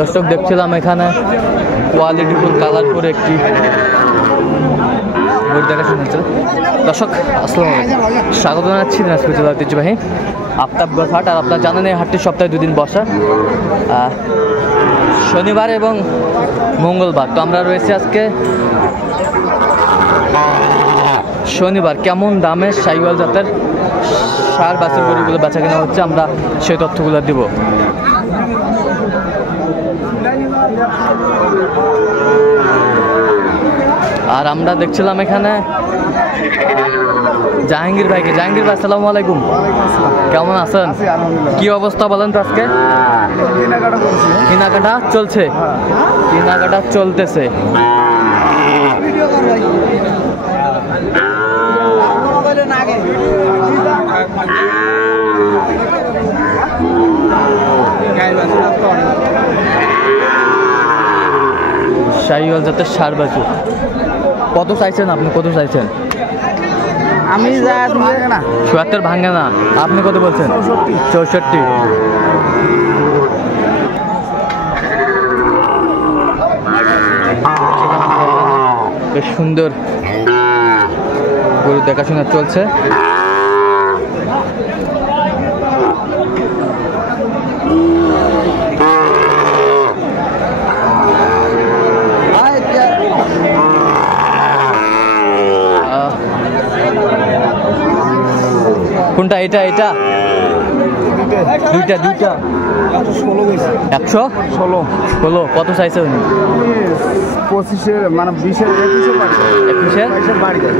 দর্শক দেখছিলাম এখানে কোয়ালিটিফুল কালারফুল একটি গরু দেখাশোনা হচ্ছিল। দর্শক আসসালামু আলাইকুম, স্বাগত জানাচ্ছি দিনাজপুর জেলার ঐতিহ্যবাহী আফতাবগঞ্জ হাট। আর আপনারা জানেন এই হাটটি সপ্তাহে 2 দিন বসা, শনিবার এবং মঙ্গলবার। তো আমরা রয়েছি আজকে শনিবার। কেমন দামে শাহিওয়াল জাতের ষাঁড় বাছুর গরুগুলো বেচা কেনা হচ্ছে, আমরা সেই তথ্যগুলো দিব। আর আমরা দেখছিলাম এখানে জাহাঙ্গীর ভাইকে। জাহাঙ্গীর ভাই আসসালামু আলাইকুম, কেমন আছেন? কি অবস্থা বলেন তো আজকে? কেনাকাটা চলছে, কেনাকাটা চলতেছে। শাহিওয়াল জাতের ষাঁড় বাছুর কত চাইছেন আপনি? কত চাইছেন? আমি ৭৭ ভাঙে না, আপনি কত বলছেন? ৬৪। বেশ সুন্দর গরু দেখাশোনা চলছে। কোনটা? এটা এটা দুইটা ১১৬। কত চাইছে উনি? 25-এর মানে 20-এর 21-এর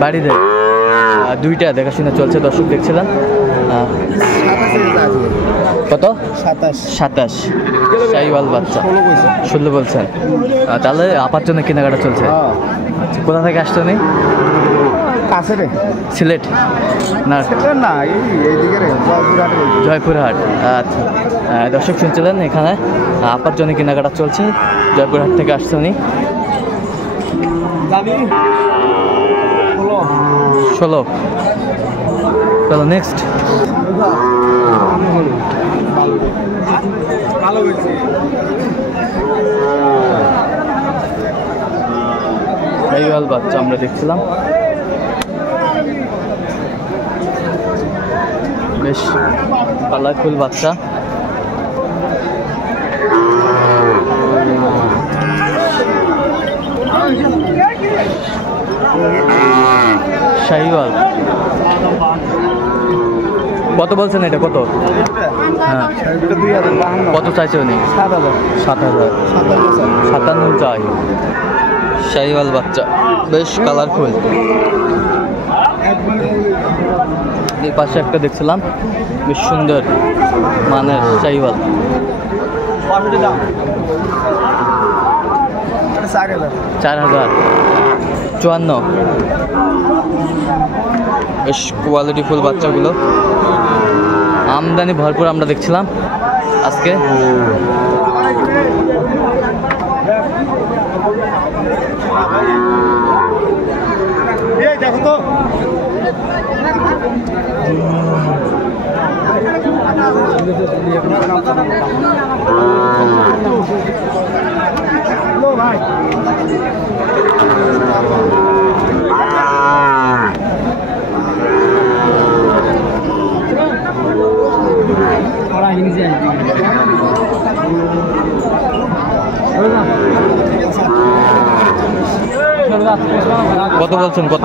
বাড়ি দেয়। দুইটা দেখাশোনা চলছে। দর্শক দেখছিলাম কত? 27 শাহিওয়াল বাচ্চা 16 বলছেন। তাহলে আপার জন্য কেনাকাটা চলছে। কোথা থেকে আসতো নি? সিলেট না, জয়পুরহাট। আচ্ছা, দর্শক শুনছিলেন এখানে আপার জন্য কেনাকাটা চলছে। জয়পুরহাট থেকে আসছে উনি। 16। চলো নেক্সট। শাহিওয়াল বাচ্চা আমরা দেখছিলাম, বেশ কালারফুল বাচ্চা। শাহিওয়াল কত বলছেন? এটা কত? হ্যাঁ, কত চাইছে উনি? 7,000। 57 চাই। শাহিওয়াল বাচ্চা বেশ কালারফুল। এই পাশে একটা দেখছিলাম বেশ সুন্দর মানের শাহিওয়াল। 4,054। বেশ কোয়ালিটিফুল বাচ্চাগুলো, আমদানি ভরপুর আমরা দেখছিলাম আজকে। দেখো তো ভাই কত বলছেন? কত?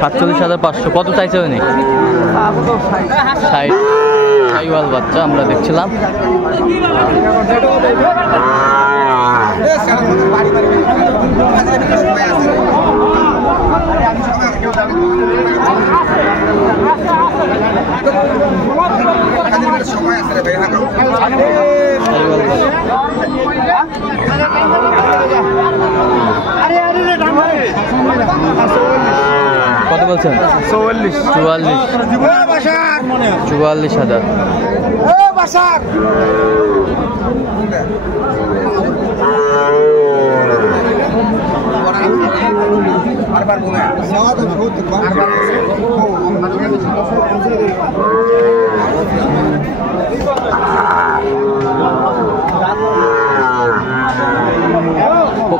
47,500। কত চাইছে উনি? 60। শাহিওয়াল বাচ্চা আমরা দেখছিলাম। কত বলছেন? 44,000।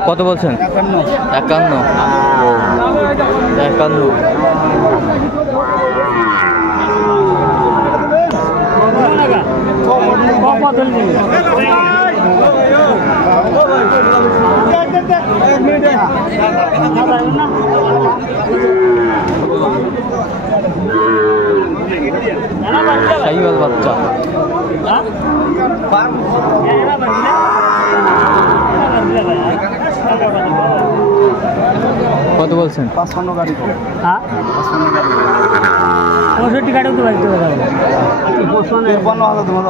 কত বলছেন? 51 51 শাহিওয়াল বাচ্চা। কত বলছেন? 55 গাড়ি।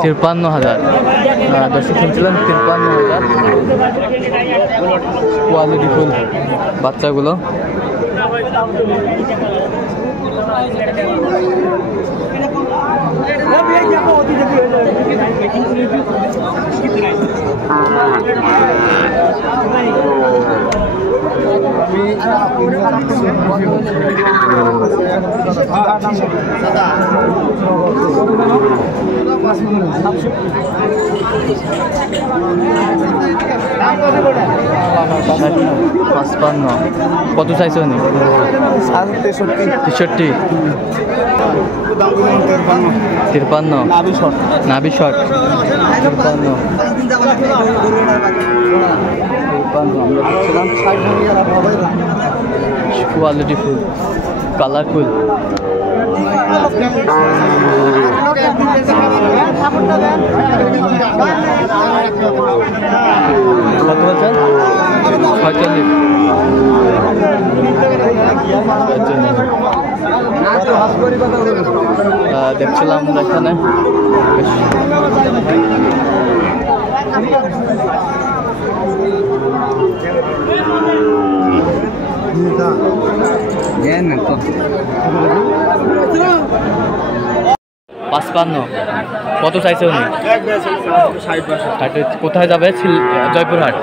53,000। দর্শক শুনছিলেন 53,000। কোয়ালিটি ফুল বাচ্চাগুলো। পাঁচপান্ন। কত চাইছো নি? 63। 53। নাভি শট 53। Quality full colourful. কত বলছেন? 45। দেখছিলাম আমরা এখানে পাঁচপান্ন। কত চাইছে উনি? কোথায় যাবে? জয়পুরহাট।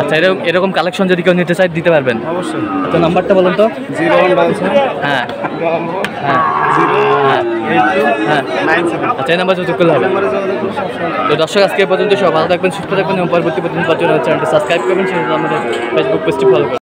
আচ্ছা, এরকম কালেকশন যদি কেউ নিতে চাই দিতে পারবেন? অবশ্যই। আচ্ছা, নাম্বারটা বলুন তো। 0177 হ্যাঁ হ্যাঁ হ্যাঁ। আচ্ছা, এই নাম্বার যোগাযোগ করলে হবে। তো দর্শক, আজকে পর্যন্ত সব ভালো থাকবেন, সুস্থ থাকবেন এবং পরবর্তী প্রতিদিন পাওয়ার জন্য চ্যানেলটি সাবস্ক্রাইব করবেন, সেটা আমাদের ফেসবুক পেজটি ফলো করবেন।